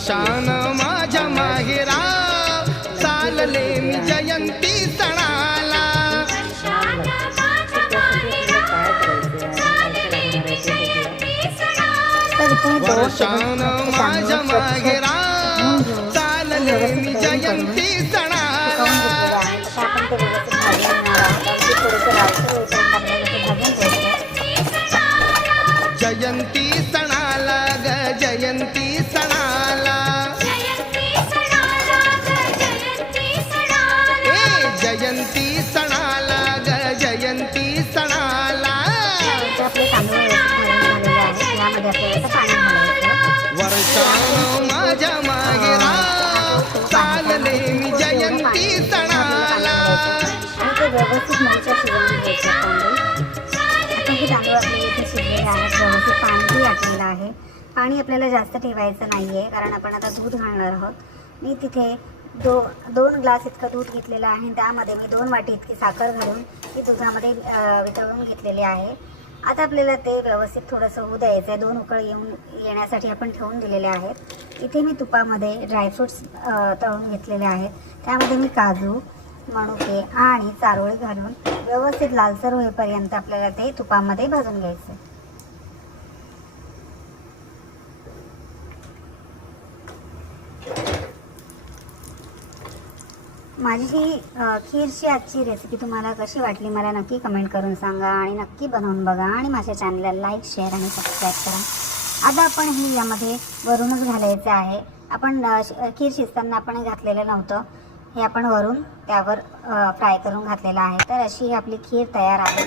वर्षान माझ्या माहेरा चालले मी जयंती सणाला। वर्षान माझ्या माहेरा चालले मी जयंती सणाला। जयंती सणाला ग जयंती सणाला, जयंती सणाला ग जयंती सणाला। वर्षान माझ्या माहेरा चालले मी जयंती सणाला। व्यवस्थित तांदूळ आपले इथे शिजलेले आहेत, व्यवस्थित पाणी घातलेलं आहे। पाणी आपल्याला जास्त ठेवायचं नाही आहे कारण आपण आता दूध घालणार आहोत। मी तिथे दोन ग्लास इतकं दूध घेतलेलं आहे, त्यामध्ये मी 2 वाटी इतकी साखर घालून ती दुधामध्ये वितळून घेतलेली आहे। आता आपल्याला ते व्यवस्थित थोडंसं होऊ द्यायचं आहे। 2 उकळ येण्यासाठी आपण ठेवून दिलेले आहेत। इथे मी तुपामध्ये ड्रायफ्रूट्स तळून घेतलेले आहेत, त्यामध्ये मी काजू, मनुके आणि चारोळी घालून व्यवस्थित लालसर होईपर्यंत आपल्याला ते तुपामध्ये भाजून घ्यायचं। माझी ही खीरची आजची रेसिपी तुम्हाला कशी वाटली मला नक्की कमेंट करून सांगा आणि नक्की बनवून बघा आणि माझ्या चॅनलला लाईक, शेअर आणि सबस्क्राईब करा। आता आपण ही यामध्ये वरूनच घालायचं आहे। आपण खीर शिजताना आपण घातलेलं नव्हतं, हे आपण वरून त्यावर फ्राय करून घातलेलं आहे। तर अशी आपली खीर तयार आहे।